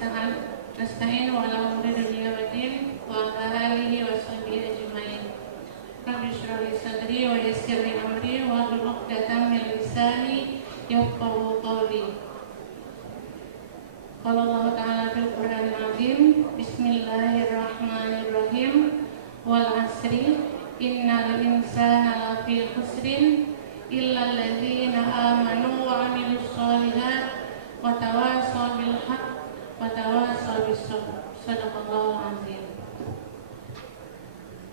nasta'in wa ala umuri dunya wa din wa ala alihi wa sahbihi ajma'in. Rabbi shrah li sadri wa yassir li amri wa hlul 'uqdatam min lisani yafqahu qawli. Qala Allah Ta'ala fil Qur'anil 'azim, Bismillahirrahmanirrahim. Wal 'asri innal insana lafi khusrin illa alladzina amanu wa 'amilus shalihat wa tawassaw bil haqq wa tawassaw bis sabr. Shadaqallahul 'azim.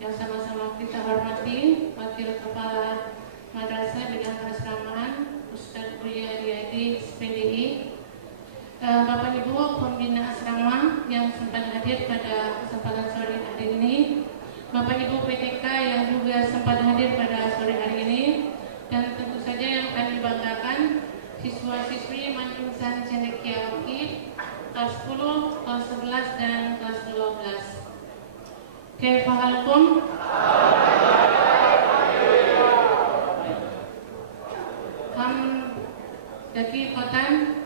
Yang sama-sama kita hormati Wakil Kepala Madrasah Bidang Keasramaan Ustadz Buya Riyadi SPDI, Bapak Ibu Pembina Asrama yang sempat hadir pada kesempatan sore hari ini, Bapak Ibu PTK yang juga sempat hadir pada sore hari ini, dan tentu saja yang kami banggakan siswa-siswi Madrasah Cendekia Roki kelas 10, kelas 11 dan kelas 12. Kaifa halukum? Kam daqiqatan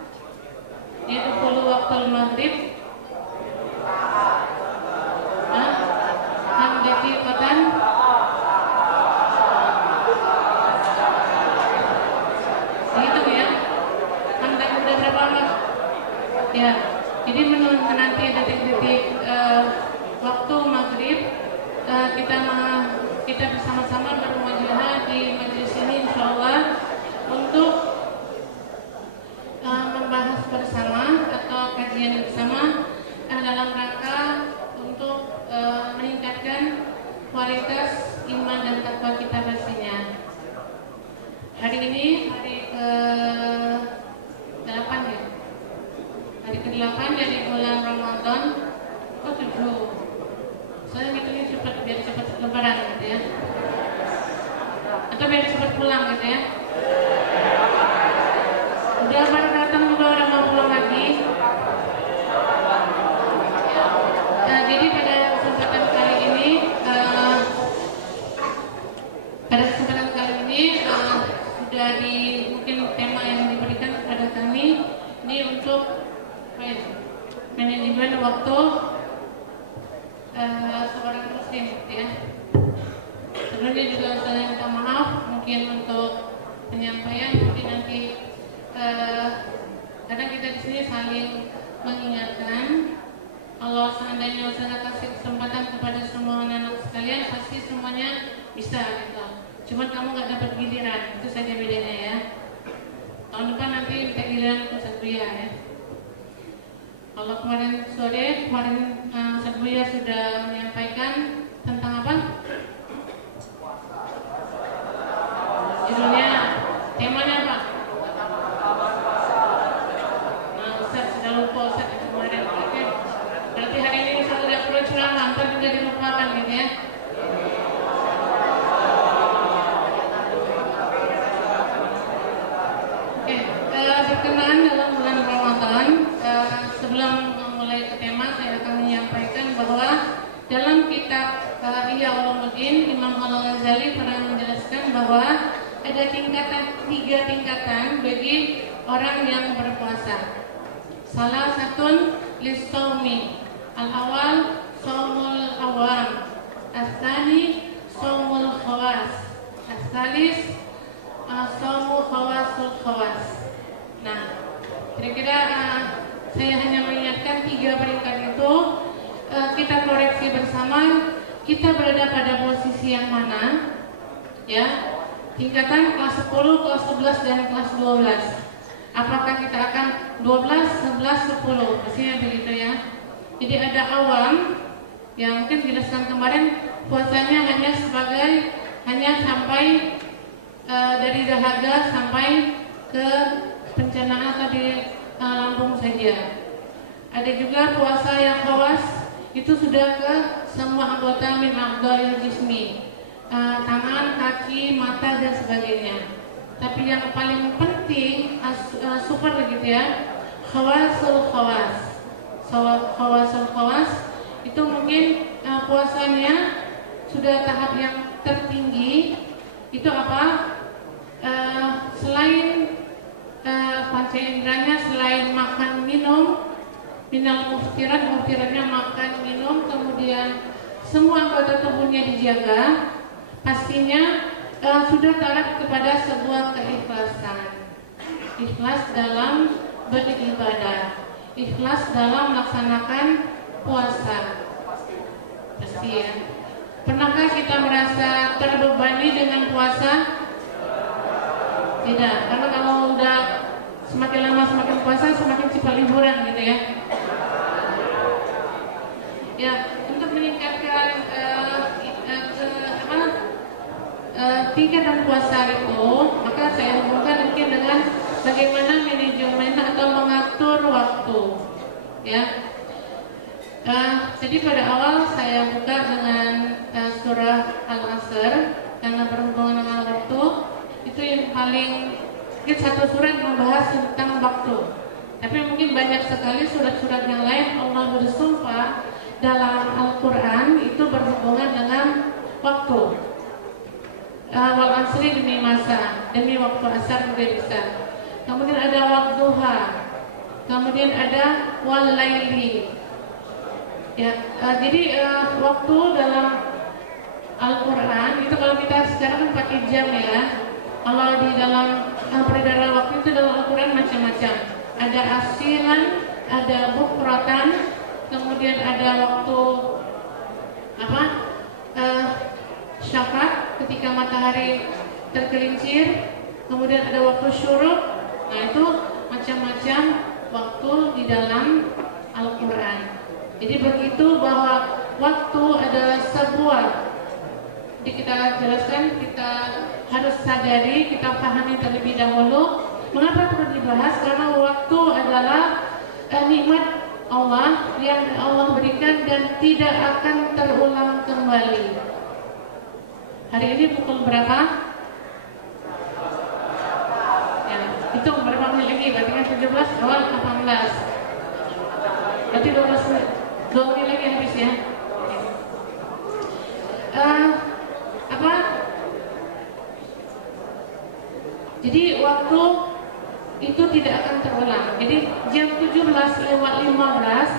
yadkhulu waqtul maghrib. Kam daqiqatan gitu ya. Anda udah berapa lama? Ya. Jadi menurut nanti detik-detik waktu maghrib kita bersama-sama bermuajahah di majelis ini insyaallah untuk membahas bersama atau kajian bersama dalam rangka untuk meningkatkan kualitas iman dan takwa kita pastinya. Hari ini hari ke-8 ya. Hari ke-8 dari bulan Ramadan. Oh 7. Saya ngitungnya cepat biar cepat lebaran gitu ya. Atau biar cepat pulang gitu ya. Udah pada datang juga udah mau pulang lagi. Jadi pada kesempatan kali ini sudah di mungkin tema yang diberikan kepada kami ini untuk manajemen waktu seorang muslim gitu ya. Sebelumnya juga saya minta maaf mungkin untuk penyampaian, mungkin nanti kadang kita di sini saling mengingatkan. Kalau seandainya saya kasih kesempatan kepada semua anak-anak sekalian, pasti semuanya bisa gitu. Cuman kamu nggak dapat giliran, itu saja bedanya ya. Tahun depan nanti minta giliran Ustadz Buya ya. Kalau kemarin Ustadz Buya sudah menyampaikan tentang apa? Judulnya, temanya apa? Ustadz sudah lupa Ustadz kemarin. Oke. Berarti hari ini Ustadz tidak perlu ceramah, ntar juga dilupakan gitu ya. Oke, berkenaan dalam bulan Ramadan, sebelum memulai ke tema, saya akan menyampaikan bahwa dalam kitab Ihya Ulumuddin, Imam Al-Ghazali pernah menjelaskan bahwa ada 3 tingkatan bagi orang yang berpuasa. Salah satu lissaumi, al-awal saumul awam, as-tsani saumul khawas, as-tsalis saumu khawasul khawas. Nah, kira-kira saya hanya mengingatkan 3 peringkat itu. Kita koreksi bersama, kita berada pada posisi yang mana ya, tingkatan kelas 10, kelas 11 dan kelas 12. Apakah kita akan 12, 11, 10, pastinya begitu ya. Jadi ada awam yang mungkin jelaskan kemarin, puasanya hanya sampai dari dahaga sampai ke pencernaan atau di lambung saja. Ada juga puasa yang khawas, itu sudah ke semua anggota min a'dha'il jismi, tangan, kaki, mata dan sebagainya. Tapi yang paling penting super begitu ya, khawasul khawas. Khawasul khawas itu mungkin puasanya sudah tahap yang tertinggi. Itu apa? Selain panca inderanya, selain makan minum, minal muftiratnya makan, minum, kemudian semua anggota tubuhnya dijaga, pastinya sudah terarah kepada sebuah keikhlasan. Ikhlas dalam beribadah, ikhlas dalam melaksanakan puasa. Pasti ya. Pernahkah kita merasa terbebani dengan puasa? Tidak, karena kalau udah semakin lama semakin puasa semakin cepat liburan gitu ya. Ya, untuk meningkatkan tingkatan puasa itu, maka saya hubungkan mungkin dengan bagaimana manajemen atau mengatur waktu, ya. Jadi pada awal saya buka dengan surah Al-Asr karena berhubungan dengan waktu. Itu yang paling, mungkin satu surat membahas tentang waktu. Tapi mungkin banyak sekali surat-surat yang lain Allah bersumpah dalam Al-Quran itu berhubungan dengan waktu. Wal asri demi masa, demi waktu asar juga bisa. Kemudian ada waktuha, kemudian ada wal laili. Ya, jadi waktu dalam Al-Quran itu kalau kita sekarang kan pakai jam ya. Kalau di dalam peredaran waktu itu dalam Al-Quran macam-macam. Ada asilan, ada bukratan, kemudian ada waktu syafaq ketika matahari tergelincir, kemudian ada waktu syuruk. Nah itu macam-macam waktu di dalam Al-Quran. Jadi begitu bahwa waktu adalah sebuah, jadi kita jelaskan, kita harus sadari, kita pahami terlebih dahulu. Mengapa perlu dibahas? Karena waktu adalah nikmat Allah yang Allah berikan dan tidak akan terulang kembali. Hari ini pukul berapa? Ya, itu berapa menit lagi? Berarti kan 17 awal 18. Berarti 2 menit lagi habis ya. Jadi waktu itu tidak akan terulang. Jadi jam 17:15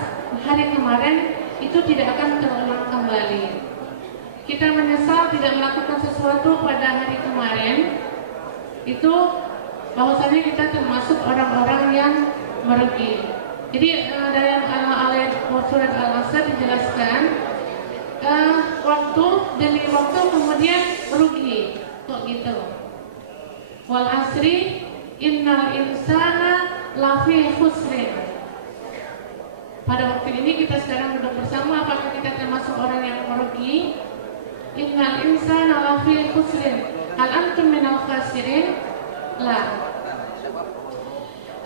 hari kemarin itu tidak akan terulang kembali. Kita menyesal tidak melakukan sesuatu pada hari kemarin, itu bahwasanya kita termasuk orang-orang yang merugi. Jadi dalam ayat surat Al-Asr dijelaskan waktu demi waktu kemudian merugi. Kok gitu? Wal asri innal insana lafi khusrin. Pada waktu ini kita sekarang duduk bersama, apakah kita termasuk orang yang merugi? Innal insana lafi khusrin. Hal antum minal khasirin? La.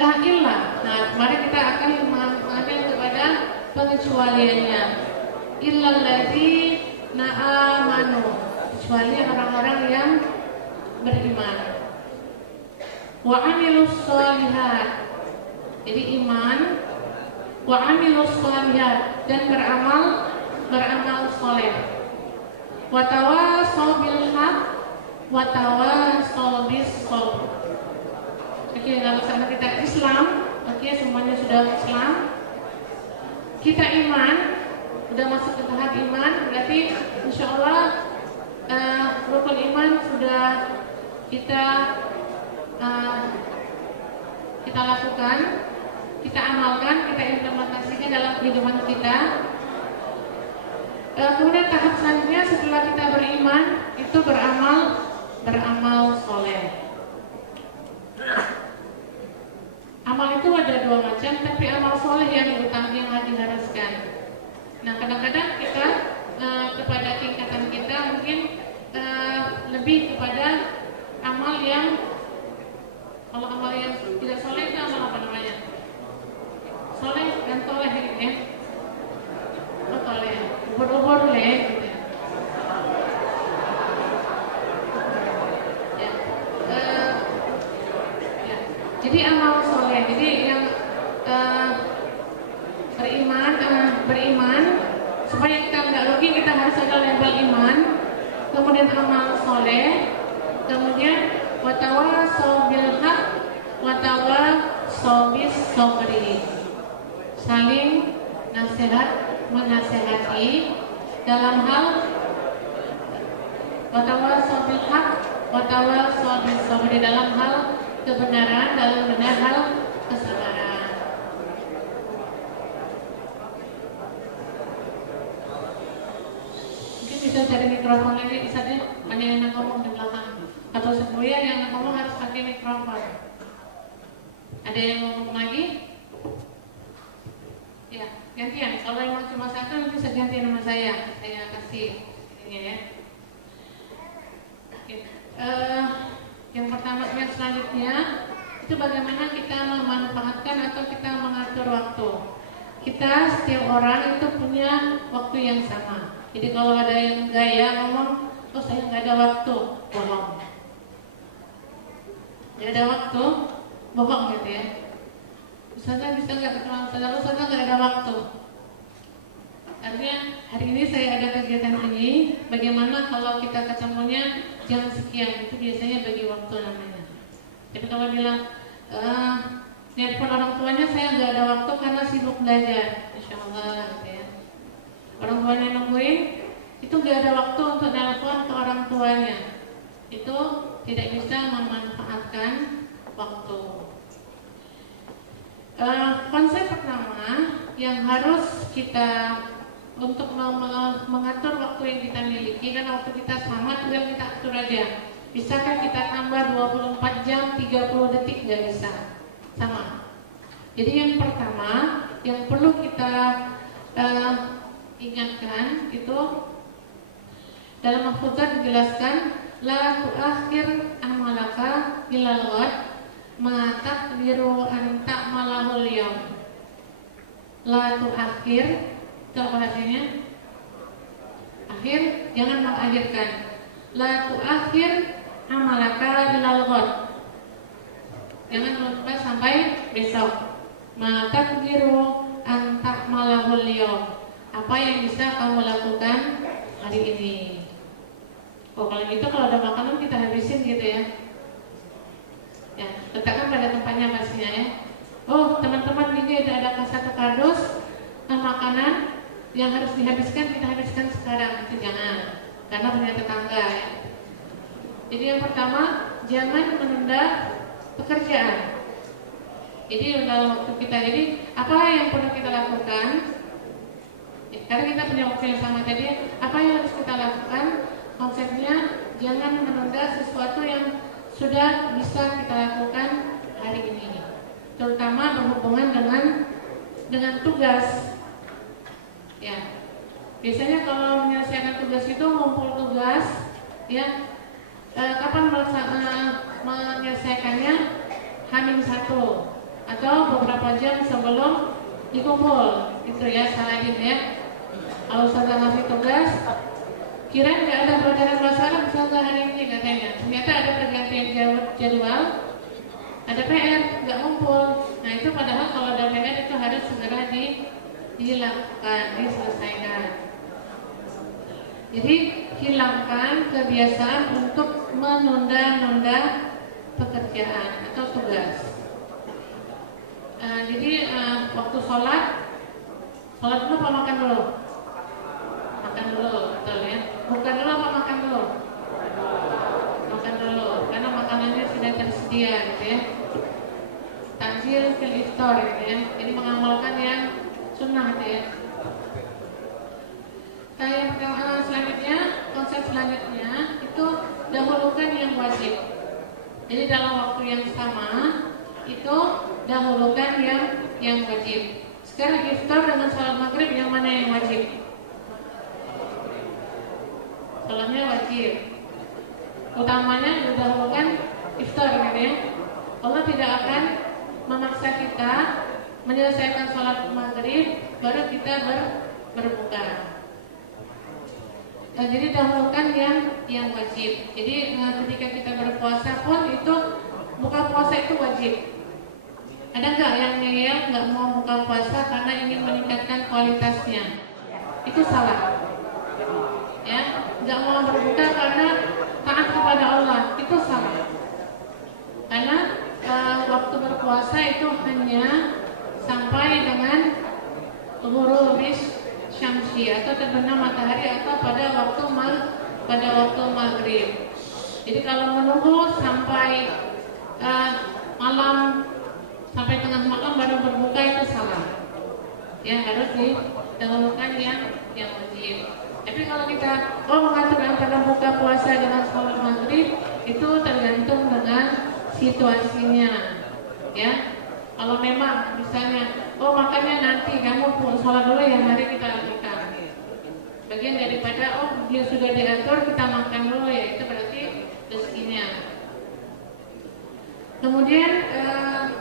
Illa. Nah, mari kita akan mengambil kepada pengecualiannya. Illal ladzina amanu. Kecuali orang-orang yang beriman. Wa amilus sholihat. Jadi iman, wa amilus sholihat, dan beramal soleh. Wa tawasaw bil haq wa tawasaw bis sabr. Oke, kalau sama kita Islam, oke, semuanya sudah Islam. Kita iman, sudah masuk ke tahap iman, berarti insya Allah rukun iman sudah kita lakukan, kita amalkan, kita implementasikan dalam kehidupan kita. Kemudian tahap selanjutnya setelah kita beriman itu beramal soleh. Amal itu ada dua macam, tapi amal soleh yang diharuskan. Nah, kadang-kadang kita kepada tingkatan kita mungkin lebih kepada amal yang, kalau amal yang tidak soleh itu amal apa namanya? Soleh dan toleh gitu ya. Oh, toleh, ubur-ubur leh gitu ya. Jadi amal soleh, jadi yang beriman supaya kita nggak rugi, kita harus ada label iman, kemudian amal soleh, kemudian watawasaw bil haq watawasaw bis sabri, saling menasehati dalam hal watawasau bil haq, watawasau bis sabr, dalam hal kebenaran, dalam hal kesabaran. Mungkin bisa cari mikrofon ini, bisa deh, banyak yang ngomong di belakang. Atau sebuah yang ngomong harus pakai mikrofon. Ada yang ngomong lagi? Ya, gantian. Kalau emang cuma satu bisa ganti nama saya kasih ini ya. Yang pertama, yang selanjutnya itu bagaimana kita memanfaatkan atau kita mengatur waktu. Kita setiap orang itu punya waktu yang sama. Jadi kalau ada yang gaya ngomong, oh saya nggak ada waktu, bohong. Nggak ada waktu, bohong gitu ya. Ustazah bisa nggak ketemu Ustazah nggak ada waktu. Artinya hari ini saya ada kegiatan ini, bagaimana kalau kita ketemunya jam sekian, itu biasanya bagi waktu namanya. Tapi kalau bilang nelpon orang tuanya saya nggak ada waktu karena sibuk belajar, insya Allah gitu ya. Orang tuanya nungguin, itu nggak ada waktu untuk nelpon ke orang tuanya. Itu tidak bisa memanfaatkan waktu. Konsep pertama yang harus kita untuk mengatur waktu yang kita miliki, kan waktu kita sama, tinggal kita atur aja. Bisakah kita tambah 24 jam 30 detik? Nggak bisa, sama. Jadi yang pertama yang perlu kita ingatkan itu dalam Al-Qur'an dijelaskan la tu'akhir amalaka ilal ghad ma taqdiru an ta'malahul yawm. La tu'akhir itu apa artinya? Akhir, jangan mengakhirkan. La tu'akhir amalaka ilal ghad. Jangan menunda sampai besok. Ma taqdiru an ta'malahul yawm. Apa yang bisa kamu lakukan hari ini? Oh, kalau gitu kalau ada makanan kita habisin gitu ya. Ya, letakkan pada tempatnya pastinya ya. Oh, teman-teman ini ada satu kardus makanan yang harus dihabiskan, kita habiskan sekarang, itu jangan, karena punya tetangga ya. Jadi yang pertama, jangan menunda pekerjaan. Jadi dalam waktu kita, jadi apa yang perlu kita lakukan? Karena kita punya waktu yang sama tadi, apa yang harus kita lakukan? Konsepnya jangan menunda sesuatu yang sudah bisa kita lakukan hari ini, terutama berhubungan dengan tugas. Ya, biasanya kalau menyelesaikan tugas itu ngumpul tugas, ya, kapan menyelesaikannya? H-1 atau beberapa jam sebelum dikumpul, itu ya Saladin ya. Kalau Ustazah ngasih tugas, kirain nggak ada pelajaran bahasa Arab Ustazah hari ini katanya. Ternyata ada pergantian jadwal, ada PR, nggak ngumpul. Nah itu padahal kalau ada PR itu harus segera dilakukan, diselesaikan. Jadi hilangkan kebiasaan untuk menunda-nunda pekerjaan atau tugas. Jadi waktu sholat dulu apa makan dulu? Makan dulu, betul ya. Bukan dulu apa makan dulu? Makan dulu, karena makanannya sudah tersedia gitu ya. Takjil fil iftar gitu ya. Jadi mengamalkan yang sunnah gitu ya. Selanjutnya, konsep selanjutnya itu dahulukan yang wajib. Jadi dalam waktu yang sama itu dahulukan yang wajib. Sekarang iftar dengan salat maghrib yang mana yang wajib? Salatnya wajib. Utamanya didahulukan iftar gitu ya. Allah tidak akan memaksa kita menyelesaikan salat maghrib baru kita berbuka. Jadi dahulukan yang wajib. Jadi ketika kita berpuasa pun itu buka puasa itu wajib. Ada nggak yang ngeyel nggak mau buka puasa karena ingin meningkatkan kualitasnya? Itu salah. Ya, nggak mau berbuka karena taat kepada Allah, itu salah. Karena waktu berpuasa itu hanya sampai dengan ghurubi syamsi atau terbenam matahari atau pada waktu maghrib. Jadi kalau menunggu sampai malam, sampai tengah malam baru berbuka itu salah. Ya, harus didahulukan yang wajib. Tapi kalau kita mengatur antara buka puasa dengan sholat maghrib, itu tergantung dengan situasinya. Ya, kalau memang misalnya makannya nanti kamu sholat dulu ya, mari kita lakukan. Bagian daripada dia sudah diatur, kita makan dulu ya, itu berarti rezekinya. Kemudian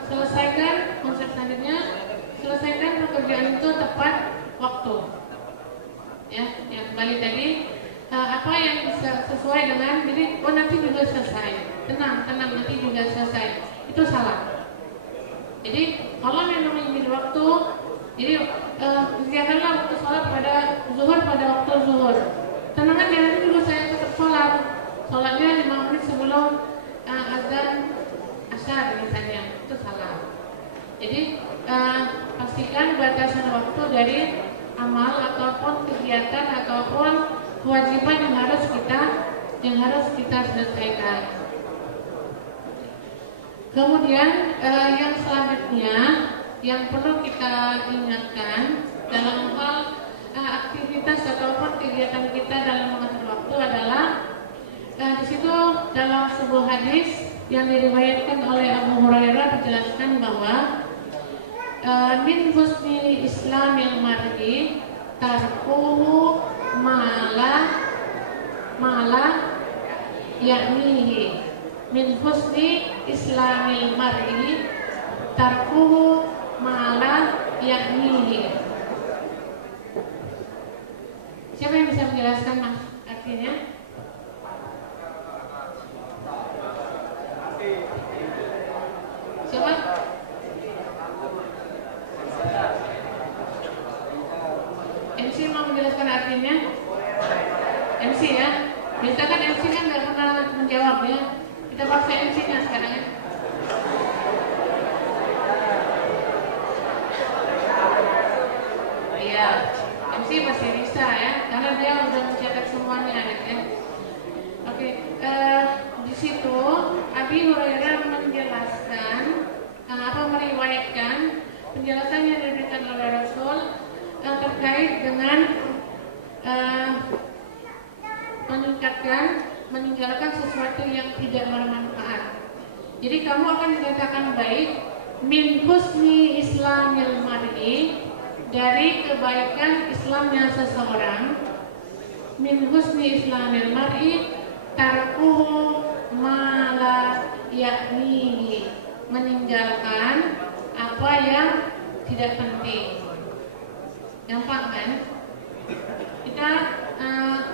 selesaikan konsep selanjutnya, selesaikan pekerjaan itu tepat waktu. Ya, yang kembali tadi apa yang bisa sesuai dengan, jadi nanti juga selesai, tenang nanti juga selesai, itu salah. Jadi kalau memang ingin waktu, jadi sediakanlah waktu sholat pada zuhur pada waktu zuhur. Tenang aja, nanti juga saya tetap sholatnya 5 menit sebelum azan asar misalnya, itu salah. Jadi pastikan batasan waktu dari amal ataupun kegiatan ataupun kewajiban yang harus kita selesaikan. Kemudian yang selanjutnya yang perlu kita ingatkan dalam hal aktivitas ataupun kegiatan kita dalam mengatur waktu adalah di situ dalam sebuah hadis yang diriwayatkan oleh Abu Hurairah dijelaskan bahwa min husni islamil mar'i tarkuhu mala yaknihi. Min husni islamil mar'i tarkuhu mala yaknihi. Siapa yang bisa menjelaskan mas artinya? Siapa? MC mau menjelaskan artinya? MC ya. Biasa kan MC kan nggak pernah menjawab ya. Kita paksa MC-nya sekarang ya. Iya, MC masih bisa ya, karena dia udah mencatat semuanya ya. Oke, di situ Abi Hurairah menjelaskan meriwayatkan penjelasan yang diberikan oleh Rasul terkait dengan meninggalkan sesuatu yang tidak bermanfaat. Jadi kamu akan dikatakan baik min husni islamil mar'i, dari kebaikan Islamnya seseorang. Min husni islamil mar'i tarkuhu ma la yaknihi, meninggalkan apa yang tidak penting. Gampang kan? Kita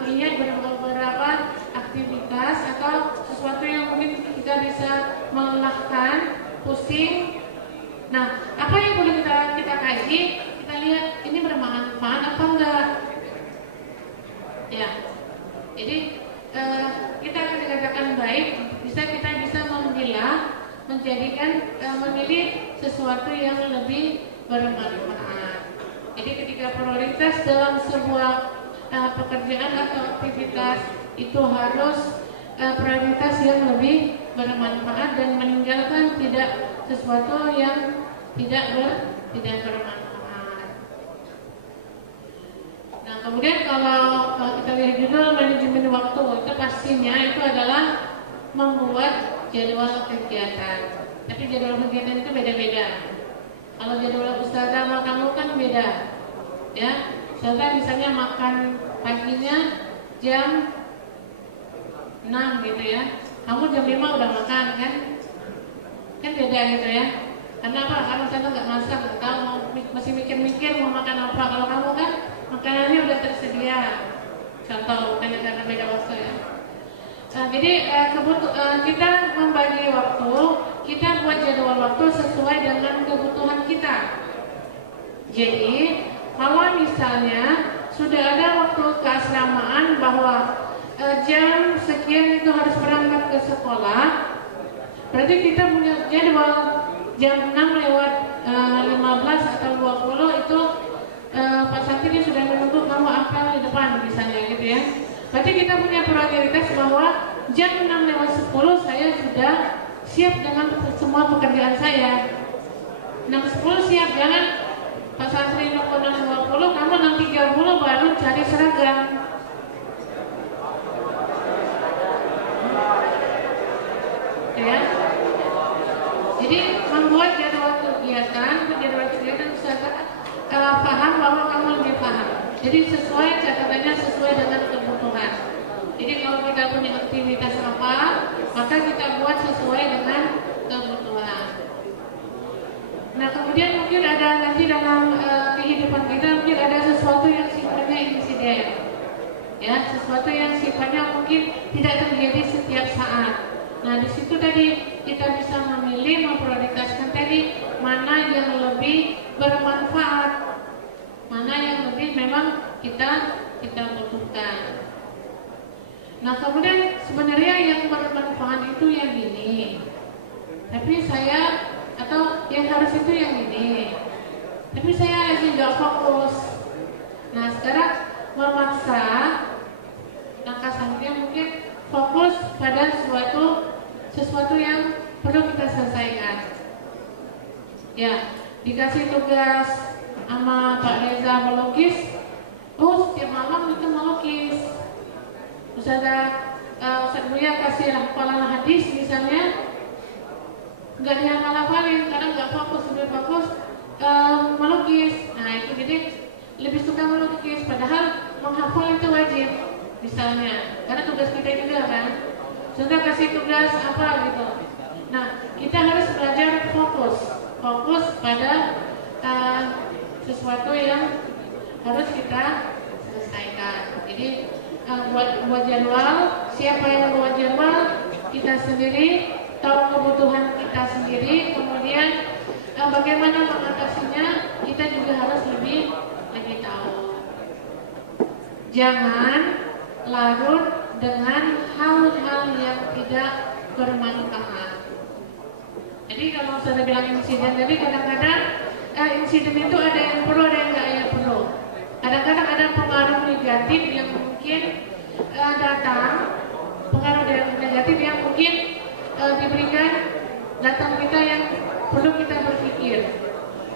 lihat beberapa aktivitas atau sesuatu yang mungkin kita bisa melelahkan, pusing. Nah, apa yang boleh kita kaji? Kita lihat ini bermanfaat apa enggak? Ya. Jadi kita akan dikatakan baik, kita bisa memilah, memilih sesuatu yang lebih bermanfaat. Jadi ketika prioritas dalam sebuah pekerjaan atau aktivitas itu harus prioritas yang lebih bermanfaat dan meninggalkan sesuatu yang tidak bermanfaat. Nah, kemudian kalau kita lihat judul manajemen waktu, itu pastinya itu adalah membuat jadwal kegiatan. Tapi jadwal kegiatan itu beda-beda. Kalau jadwal ustazah sama kamu kan beda, ya. Ustazah misalnya makan paginya jam 6 gitu ya. Kamu jam 5 udah makan kan? Kan beda gitu ya. Karena apa? Karena ustazah nggak masak, nggak tahu masih mikir-mikir mau makan apa. Kalau kamu kan makanannya udah tersedia. Contoh, karena beda waktu ya. Nah, jadi kita membagi waktu, kita buat jadwal waktu sesuai dengan kebutuhan kita. Jadi kalau misalnya sudah ada waktu keasramaan bahwa jam sekian itu harus berangkat ke sekolah, berarti kita punya jadwal jam 6 lewat 15 atau 20 itu Pak Sakti sudah menunggu kamu ya. Berarti kita punya prioritas bahwa jam 6:10 saya sudah siap dengan semua pekerjaan saya. 6:10 siap, jangan Pak Santri nunggu 6:20, kamu 6:30 baru cari seragam. Ya. Jadi membuat jadwal kegiatan saya paham bahwa kamu lebih paham. Jadi sesuai catatannya sesuai dengan kebutuhan. Jadi kalau kita punya aktivitas apa, maka kita buat sesuai dengan kebutuhan. Nah kemudian mungkin ada nanti dalam kehidupan kita mungkin ada sesuatu yang sifatnya insiden, ya sesuatu yang sifatnya mungkin tidak terjadi setiap saat. Nah di situ tadi kita bisa memilih, memprioritaskan tadi mana yang lebih bermanfaat, mana yang lebih memang kita butuhkan. Nah kemudian sebenarnya yang bermanfaat itu yang ini, tapi saya atau yang harus itu yang ini, tapi saya lagi nggak fokus. Nah sekarang memaksa langkah selanjutnya mungkin fokus pada sesuatu yang perlu kita selesaikan. Ya, dikasih tugas sama Pak Reza melukis, setiap malam itu melukis. Terus ada Ustaz Buya kasih hafalan hadis misalnya, nggak dihafal-hafalin karena nggak fokus, lebih fokus melukis. Nah itu jadi lebih suka melukis, padahal menghafal itu wajib misalnya, karena tugas kita juga kan. Sudah kasih tugas apa gitu. Nah kita harus belajar fokus pada sesuatu yang harus kita selesaikan. Jadi buat jadwal, siapa yang buat jadwal, kita sendiri, tahu kebutuhan kita sendiri, kemudian bagaimana mengatasinya, kita juga harus lebih tahu. Jangan larut dengan hal-hal yang tidak bermanfaat. Jadi kalau saya bilang insiden, jadi kadang-kadang insiden itu ada yang perlu, ada yang nggak perlu. Kadang-kadang ada pengaruh negatif yang mungkin datang, pengaruh negatif yang mungkin diberikan datang kita yang perlu kita berpikir.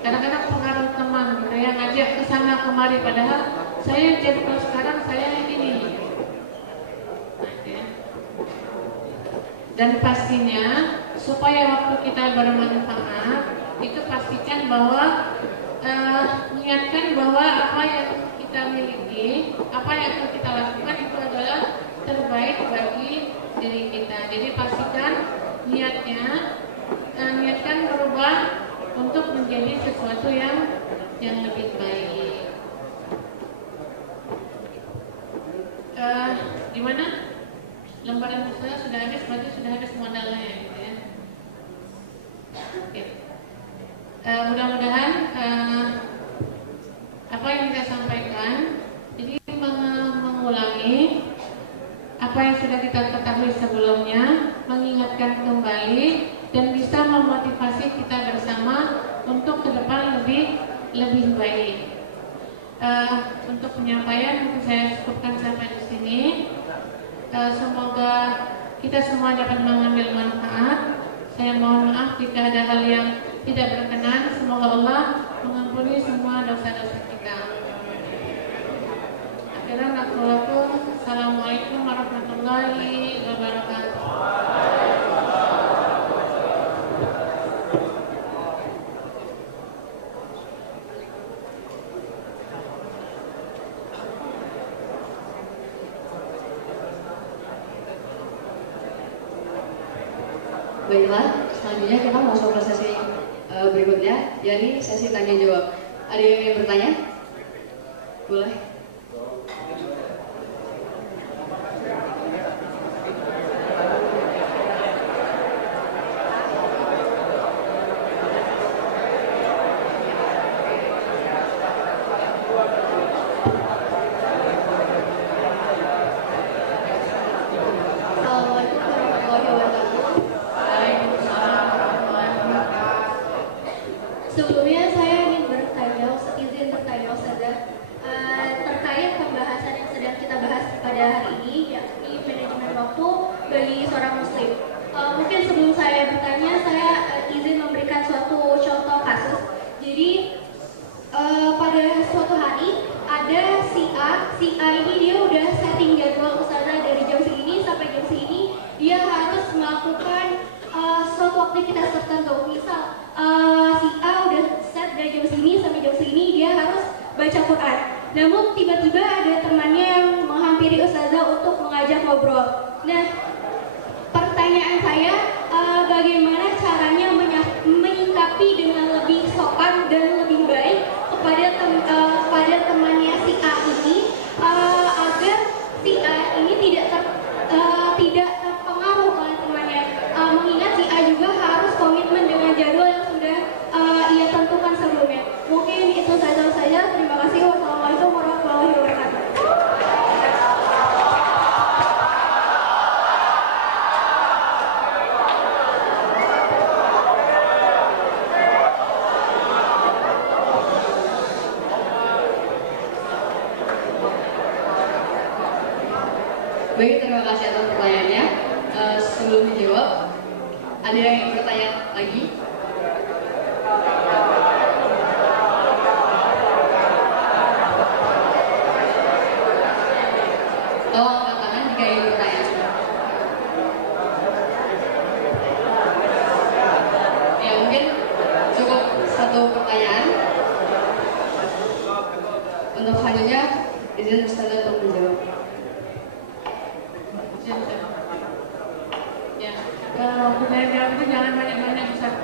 Kadang-kadang pengaruh teman gitu yang ngajak ke sana kemari, padahal saya jadi kalau sekarang saya ini. Dan pastinya supaya waktu kita bermanfaat itu pastikan bahwa mengingatkan bahwa apa yang kita miliki, apa yang akan kita lakukan itu adalah terbaik bagi diri kita. Jadi pastikan niatkan berubah untuk menjadi sesuatu yang lebih baik. Gimana? Lembaran saya sudah habis, berarti sudah habis modalnya ya, gitu ya. Oke. Mudah-mudahan apa yang kita sampaikan ini mengulangi apa yang sudah kita ketahui sebelumnya, mengingatkan kembali dan bisa memotivasi kita bersama untuk ke depan lebih baik. Untuk penyampaian mungkin saya cukupkan sampai di sini. Semoga kita semua dapat mengambil manfaat. Saya mohon maaf jika ada hal yang tidak berkenan. Semoga Allah mengampuni semua dosa-dosa kita. Akhirnya Assalamualaikum warahmatullahi wabarakatuh. Baiklah, selanjutnya kita masuk ke sesi berikutnya, yakni sesi tanya jawab. Ada yang ingin bertanya? Boleh. Sebelumnya saya ingin izin bertanya Ustazah pada hari ini, yakni manajemen waktu bagi seorang muslim. Mungkin sebelum saya bertanya, saya izin memberikan suatu contoh kasus. Jadi pada suatu hari ada si A ini dia udah setting jadwal ustazah dari jam segini sampai jam segini dia harus melakukan suatu aktivitas tertentu. Misal si A udah set dari jam segini sampai jam segini dia harus baca Quran. Namun tiba-tiba ada temannya yang menghampiri ustazah untuk mengajak ngobrol. Nah, pertanyaan saya, bagaimana caranya menyikapi dengan lebih sopan dan lebih baik kepada temannya si A ini, agar si A ini tidak terpengaruh oleh temannya, mengingat si A juga harus komitmen dengan jadwal yang sudah ia tentukan sebelumnya. Mungkin itu saja. Terima kasih. Wassalamualaikum warahmatullahi wabarakatuh. Baik, terima kasih atas pertanyaannya. Sebelum dijawab, ada yang bertanya lagi? Tolong angkat tangan jika ingin bertanya. Ya, mungkin cukup satu pertanyaan. Untuk selanjutnya, izin Ustazah untuk menjawab. Ya, kalau saya jawab itu jangan banyak-banyak Ustaz.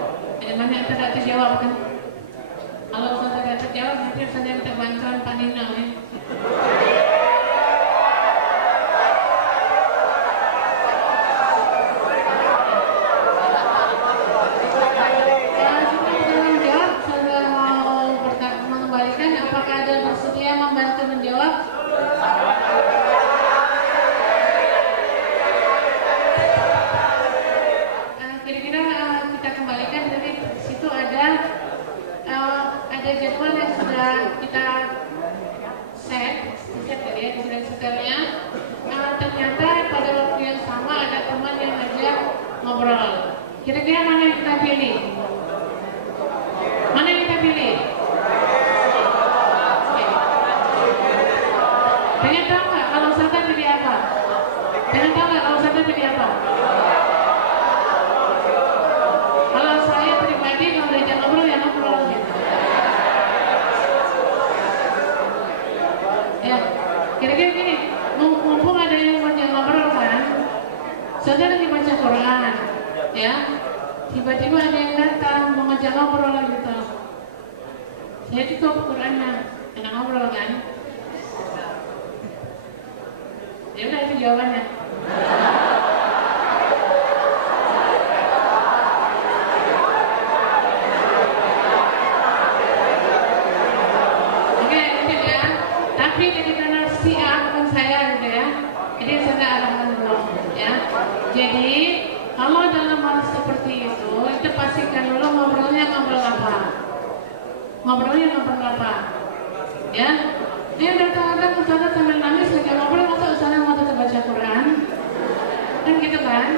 Banyak-banyak tidak terjawab kan. Kalau Ustaz tidak terjawab, nanti saya minta bantuan Pak Nino ya. Membantu menjawab. Kira-kira kita kembalikan dari situ ada jadwal yang sudah kita set ya di setelnya. Ternyata pada waktu yang sama ada teman yang ngajak ngobrol. Kira-kira mana yang kita pilih? Mana yang kita pilih? Pengen tahu nggak kalau Ustazah pilih apa? Pengen tahu nggak kalau Ustazah pilih apa? Kalau saya pribadi kalau diajak ngobrol ya ngobrol gitu. Ya, kira-kira gini, mumpung ada yang ngajak ngobrol kan, Ustazah lagi baca Quran, ya. Tiba-tiba ada yang datang mau ngajak ngobrol gitu. Saya tutup Qurannya, enak ngobrol kan? Ya udah itu jawabannya. Oke, lanjut ya. Tapi dari karena si A bukan saya gitu ya. Jadi saya arahkan dulu ya. Jadi kalau dalam hal seperti itu pastikan dulu ngobrolnya ngobrol apa. Ngobrolnya ngobrol apa. Ya. Dia datang-datang Ustazah sambil nangis lagi ngobrol, masa Ustazah mau tetap baca Quran? Kan gitu kan?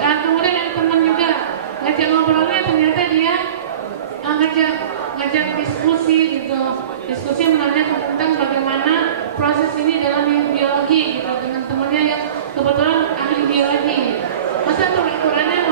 Dan kemudian ada teman juga ngajak ngobrolnya, ternyata dia ngajak diskusi gitu. Diskusi menanyakan tentang bagaimana proses ini dalam biologi gitu dengan temannya yang kebetulan ahli biologi. Masa Qurannya